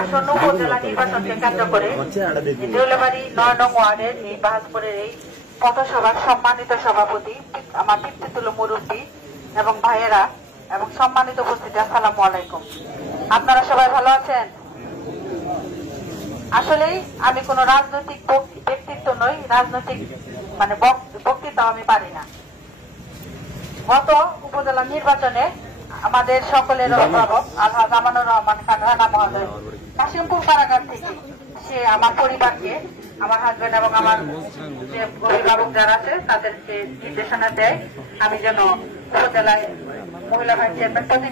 আসন্ন উপজেলা নির্বাচনকে কেন্দ্র করে দেউলাবাড়ি ৯ নং ওয়ার্ডের এই বাহাজপুরের এই পথসভার সম্মানিত সভাপতি, আমার পিতৃতুল্য মুরব্বী এবং ভাইয়েরা এবং সম্মানিত উপস্থিতি, আসসালামু আলাইকুম। আপনারা সবাই ভালো আছেন? আসলেই আমি কোন রাজনৈতিক ব্যক্তিত্ব নই, রাজনৈতিক বক্তৃতা আমি পারি না। গত উপজেলা নির্বাচনে আমাদের সকলের অভিভাবক আলহাজ আমানুর রহমান খান রানা মহোদয় কাশিমপুর কারাগার থেকে সে আমার পরিবারকে, আমার হাজবেন্ড এবং আমার যে অভিভাবক যারা আছে তাদেরকে নির্দেশনা দেয় আমি যেন উপজেলায় মহিলা ভাইস চেয়ারম্যান প্রতি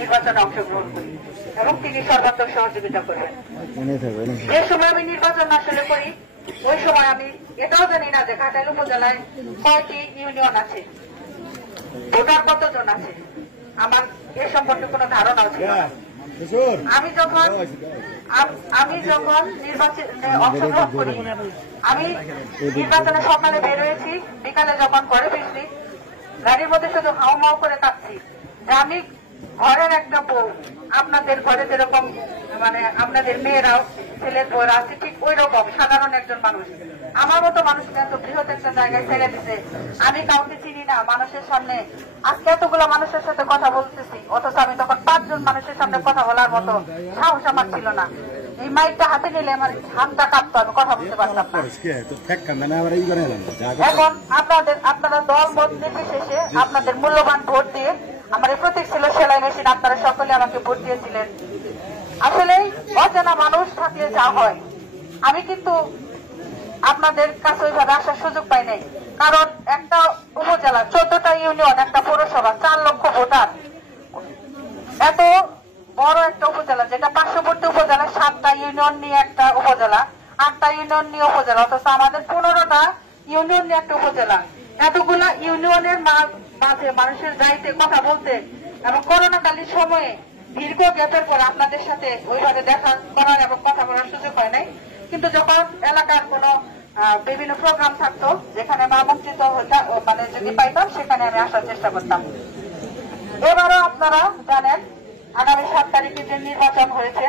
নির্বাচনে অংশগ্রহণ করি এবং তিনি সর্বাত্মক সহযোগিতা করবেন। যে সময় আমি নির্বাচন আসলে করি ওই সময় আমি এটাও জানি না যে ঘাটাইল উপজেলায় কয়টি ইউনিয়ন আছে, ভোটার কতজন আছে, আমার এ সম্পর্কে কোনো ধারণাও ছিল না। আমি যখন নির্বাচনে অংশগ্রহণ করি, আমি নির্বাচনে সকালে বের হয়েছি, বিকালে যখন ঘরে ফিরছি গাড়ির মধ্যে শুধু হাউ মাউ করে কাঁদছি যে আমি ঘরের একটা বউ, আপনাদের ঘরে যেরকম আপনাদের মেয়েরাও ছেলের বউরা আছে ঠিক ওই রকম সাধারণ একজন মানুষ, আমার মতো মানুষকে এত বৃহৎ একটা জায়গায় ছেড়ে দিতে, আমি কাউকে চিনি না, মানুষের সামনে আজকে এতগুলো মানুষের সাথে কথা বলতেছি, অথচ আমি তখন 5 জন মানুষের সামনে কথা বলার মতো সাহস আমার ছিল না। এই মাইকটা হাতে নিলে আমার হাতটা কাঁপতো, আমি কথা বলতে পারতাম না। এখন আপনারা দল মত নির্বিশেষে আপনাদের মূল্যবান ভোট দিয়ে, আমার এই প্রতীক ছিল সেলাই মেশিন, আপনারা সকলে আমাকে ভোট দিয়েছিলেন। আসলেই অচেনা মানুষ থাকলে যা হয়, আমি কিন্তু আপনাদের কাছে ওইভাবে আসার সুযোগ পাই নাই, কারণ একটা উপজেলা 14টা ইউনিয়ন, একটা পৌরসভা, 4 লক্ষ ভোটার, এত বড় একটা উপজেলা যেটা পার্শ্ববর্তী উপজেলা 7টা ইউনিয়ন নিয়ে একটা উপজেলা, 8টা ইউনিয়ন নিয়ে উপজেলা, অথচ আমাদের 15টা ইউনিয়ন নিয়ে একটা উপজেলা। এতগুলা ইউনিয়নের মাঝে মানুষের যাইতে কথা বলতে এবং করোনাকালীন সময়ে দীর্ঘ গ্যাপের পর আপনাদের সাথে ওইভাবে দেখা করার এবং কথা বলার সুযোগ হয় নাই, কিন্তু যখন এলাকার কোন বিভিন্ন প্রোগ্রাম থাকতো যেখানে আমি আমন্ত্রিত যদি পাইতাম সেখানে আমি আসার চেষ্টা করতাম। এবারও আপনারা জানেন আগামী 7 তারিখে যে নির্বাচন হয়েছে,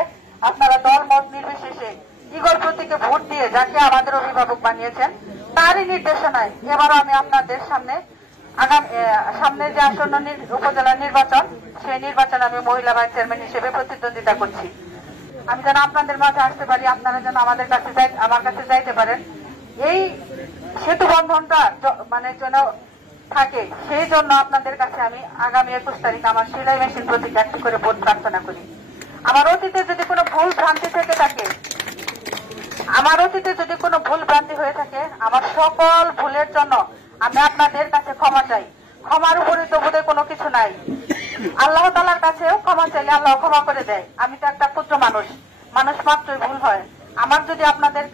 আপনারা দল মত নির্বিশেষে ইগল প্রতীকে ভোট দিয়ে যাকে আমাদের অভিভাবক বানিয়েছেন তারই নির্দেশনায় এবারও আমি আপনাদের সামনে যে আসন্ন উপজেলা নির্বাচন, সেই নির্বাচনে আমি মহিলা ভাইস চেয়ারম্যান হিসেবে প্রতিদ্বন্দ্বিতা করছি। আমি যেন আপনাদের মাঝে আসতে পারি, আপনারা যেন আমার কাছে যাইতে পারেন, এই সেতু বন্ধনটা যেন থাকে, সেই জন্য আপনাদের কাছে আমি আগামী 21 তারিখ আমার সেলাই মেশিন প্রতীক একটি করে ভোট প্রার্থনা করি। আমার অতীতে যদি কোনো ভুল ভ্রান্তি থেকে থাকে, হয়ে থাকে, আমার সকল ভুলের জন্য আমি আপনাদের কাছে ক্ষমা চাই। ক্ষমার উপরে তো বোধহয় কোনো কিছু নাই, আল্লাহ তাআলার কাছেও ক্ষমা চাইলে আল্লাহ ক্ষমা করে দেয়। আমি তো একটা ক্ষুদ্র মানুষ মাত্রই ভুল হয়। আমার যদি আপনাদের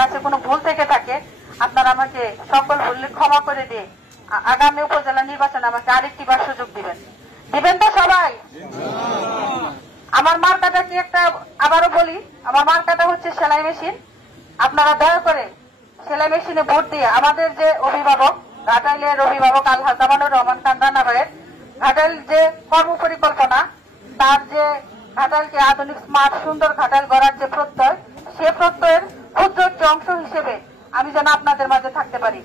কাছে কোনো ভুল থেকে থাকে, আপনারা আমাকে সকল ভুল ক্ষমা করে দিয়ে আগামী উপজেলা নির্বাচনে আমাকে আরেকটিবার সুযোগ দিবেন তো সবাই? আমার মার্কাটা কি একটা আবারও বলি, আমার মার্কাটা হচ্ছে সেলাই মেশিন। আপনারা দয়া করে সেলাই মেশিনে ভোট দিয়ে আমাদের যে অভিভাবক, ঘাটাইলের অভিভাবক আলহাজ আমানুর রহমান খান রানা ভাইয়ের ঘাটাইল যে কর্ম পরিকল্পনা, তার যে ঘাটাইলকে আধুনিক স্মার্ট সুন্দর ঘাটাইল গড়ার যে প্রত্যয়, সে প্রত্যয়ের ক্ষুদ্র অংশ হিসেবে আমি যেন আপনাদের মাঝে থাকতে পারি।